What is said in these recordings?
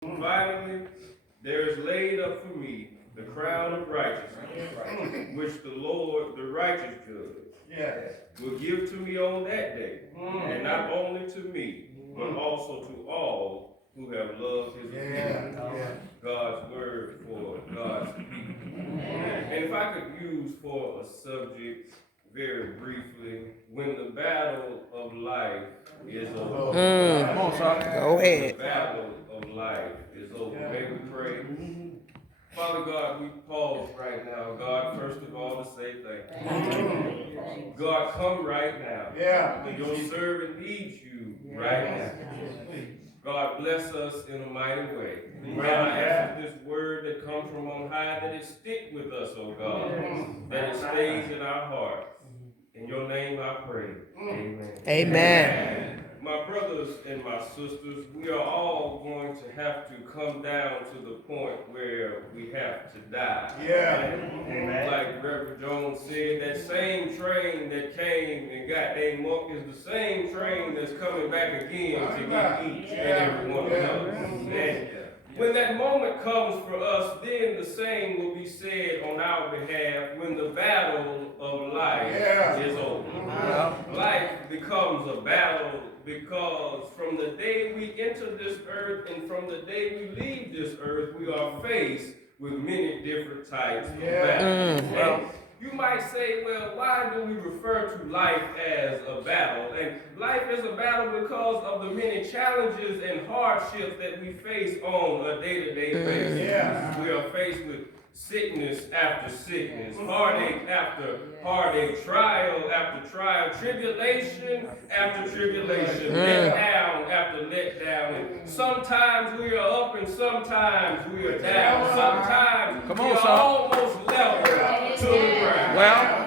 Finally, there is laid up for me the crown of righteousness, which the Lord, the righteous judge, will give to me on that day, and not only to me, but also to all who have loved his word. God's word for God's people. And if I could use for a subject very briefly, when the battle of life is over. Come on, son. Go ahead. The battle of life is over. May we pray. Father God, we pause right now. God, first of all, to say thank you. God, come right now. Your servant needs you right now. God, bless us in a mighty way. God, I ask that this word that comes from on high, that it stick with us, oh God, that it stays in our hearts. In your name I pray. Amen. Amen. My brothers and my sisters, we are all going to have to come down to the point where we have to die. And like Reverend Jones said, that same train that came and got Amos is the same train that's coming back again to get each and every one of us. And when that moment comes for us, then the same will be said on our behalf when the battle of life is over. Life becomes a battle because from the day we enter this earth and from the day we leave this earth, we are faced with many different types of battles. And you might say, well, why do we refer to life as a battle? And life is a battle because of the many challenges and hardships that we face on a day-to-day basis. We are faced with sickness after sickness, heartache after heartache, trial after trial, tribulation after tribulation, let down after let down. And sometimes we are up and sometimes we are down. Sometimes we are almost level to the ground.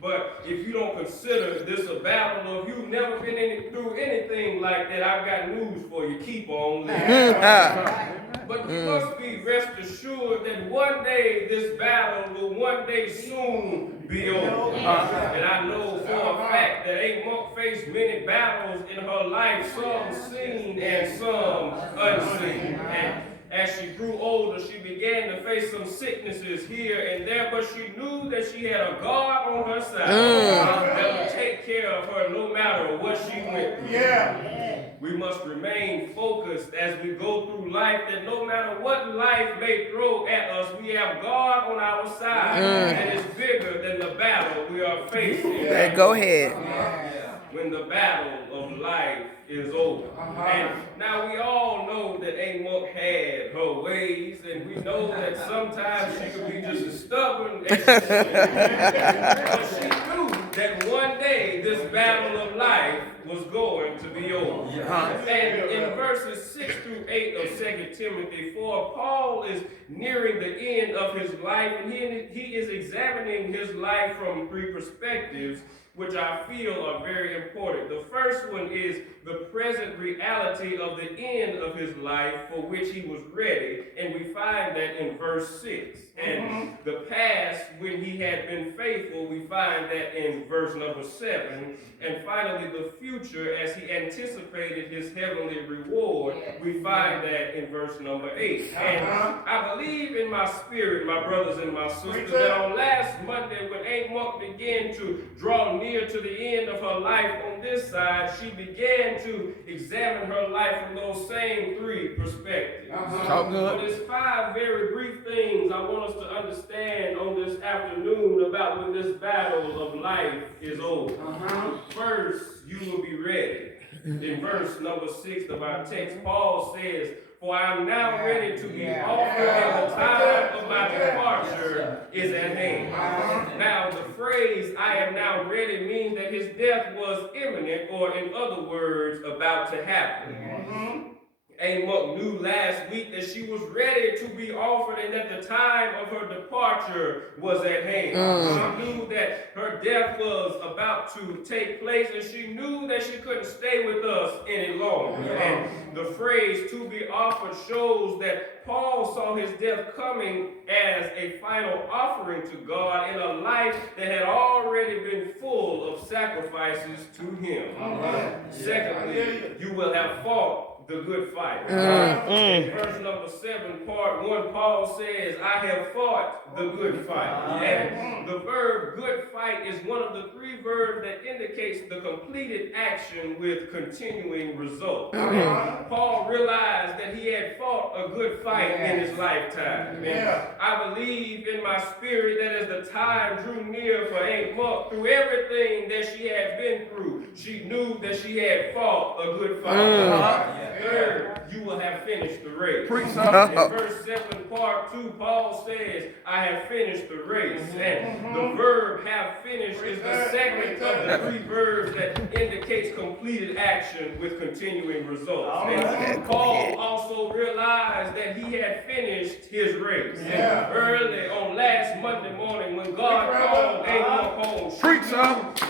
But if you don't consider this a battle, or if you've never been through anything like that, I've got news for you. Keep on living. But you must be rest assured that one day this battle will one day soon be over. And I know for a fact that Aunt Monk faced many battles in her life, some seen and some unseen. And as she grew older, she began to face some sicknesses here and there, but she knew that she had a God on her side that would take care of her no matter what she went through. We must remain focused as we go through life, that no matter what life may throw at us, we have God on our side, and it's bigger than the battle we are facing. Go ahead. When the battle of life is over. And now we all know that Aunt Monk had her ways, and we know that sometimes she could be just as stubborn as she should. But she knew that one day this battle of life was going to be over. And in verses 6 through 8 of 2 Timothy 4, Paul is nearing the end of his life, and he is examining his life from 3 perspectives, which I feel are very important. The first one is the present reality of the end of his life for which he was ready, and we find that in verse 6. And the past when he had been faithful, we find that in verse number 7. And finally, the future as he anticipated his heavenly reward, we find that in verse number 8. And I believe in my spirit, my brothers and my sisters, that on last Monday when Aunt Monk began to draw near to the end of her life on this side, she began to examine her life from those same 3 perspectives. But there's 5 very brief things I want us to understand on this afternoon about when this battle of life is over. First, you will be ready. In verse number 6 of our text, Paul says, "For I am now ready to be offered, and the time of my departure is at hand." Now, the phrase, "I am now ready," means that his death was imminent, or in other words, about to happen. Aunt Monk knew last week that she was ready to be offered and that the time of her departure was at hand. She knew that her death was about to take place, and she knew that she couldn't stay with us any longer. And the phrase "to be offered" shows that Paul saw his death coming as a final offering to God in a life that had already been full of sacrifices to him. Secondly, you will have fought the good fight. In verse number 7, part 1, Paul says, I have fought the good fight. And the verb good fight is one of the 3 verbs that indicates the completed action with continuing result. Paul realized that he had fought a good fight in his lifetime. And I believe in my spirit that as the time drew near for Aunt Muck, through everything that she had been through, she knew that she had fought a good fight. Third, you will have finished the race. In verse 7, part 2, Paul says, I have finished the race. And the verb have finished is the second of the 3 verbs that indicates completed action with continuing results. And Paul also realized that he had finished his race. And early on last Monday morning, when God called Aunt Muck home, she knew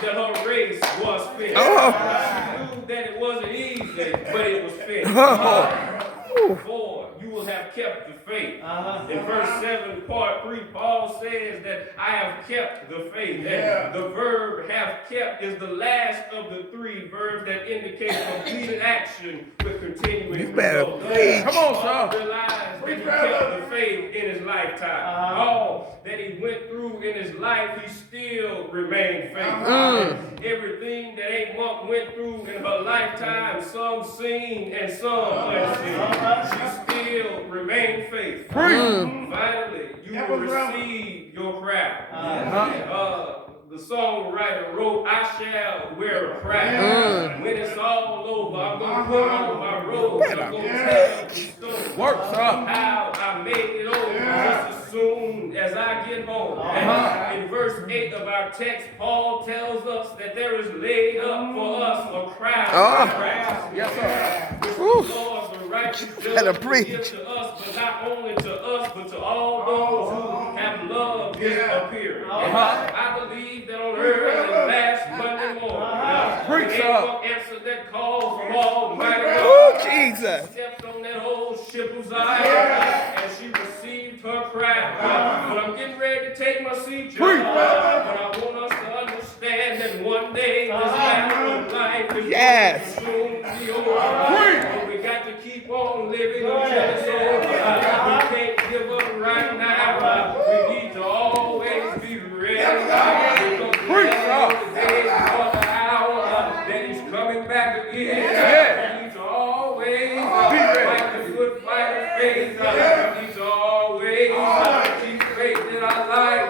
that her race was finished. She knew that it wasn't easy, but it was finished. 4, you will have kept the faith. In verse 7, part 3, Paul says that I have kept the faith. And the verb have kept is the last of the 3 verbs that indicate completed action with continuing results. Come on, Paul realized that he kept the faith in his lifetime. All that he went through in his life, he still remained faithful. Everything that Aunt Muck went through in her lifetime, some seen and some unseen, she still remained faithful. Finally, you will receive your crown. The songwriter wrote, I shall wear a crown. When it's all over, I'm going to put on my robe. I'm going to tell the story how I made it over just as soon as I get home. And in verse 8 of our text, Paul tells us that there is laid up for us a crown. Yes, sir. Better preach. To us, but not only to us, but to all those who have loved his appearing. I believe that on earth last Monday morning, Aunt answered that call from Almighty God. Jesus. She stepped on that old ship of Zion and she received her crown. But I'm getting ready to take my seat, y'all. But I want us to understand that one day this battle of life is soon to be over. But we got to keep on living until it's over. We can't give up right now. We need to always be ready. That he's coming back again. We need to always fight the good fight of faith. We need to always keep faith in our life.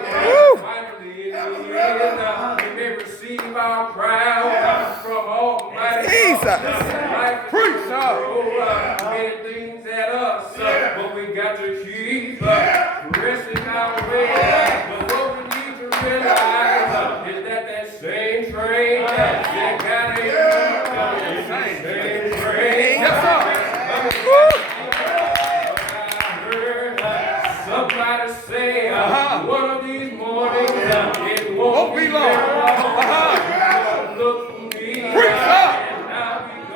Finally, in the end, we may receive our crown from Almighty God. Many things at us, but we got to keep pressing our way. But what we need to realize is that same train that got it, same train. Yes, sir. I heard somebody say one of these mornings it won't be long. Look for me.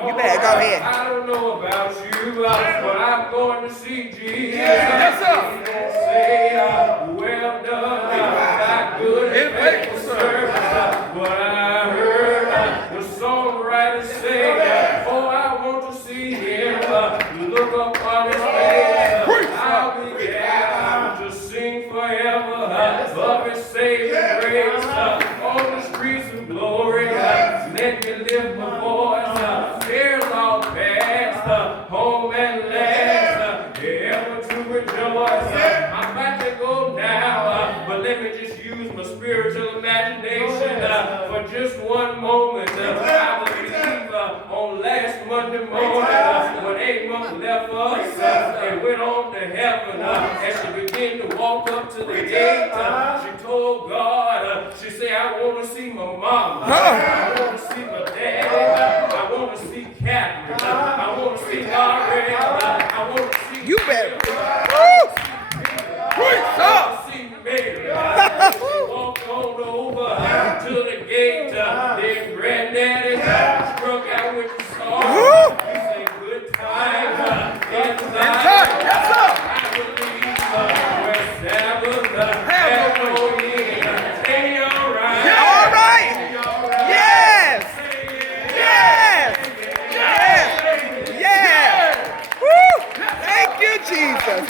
You better go ahead. I don't know about you, but I'm going to see Jesus. Yes, sir. Say, well done, thy good and faithful servant. But I heard the songwriter say, oh, I want to see him. Look up on his face. I'll be glad to sing forever of his saving grace. On the streets of glory, let me lift my voice. Fears all past, home and last, ever to rejoice. I'm about to go now, but let me just use my spiritual imagination for just one moment. I believe on last Monday morning, when Aunt Muck left us and went on to heaven, as she began to walk up to the gate, she told God, she said, I want to see my mama, I want to see my daddy, I want to see Catherine, I want to see Larry, I want to see You better. see Mary. She walked on over to the gate, then Granddaddy struck out with the song. He said, good time inside. Yes, sir. I believe where Sabbath has no end. Stay all right. All right. Yes. Yes. Yes. Yes. Jesus.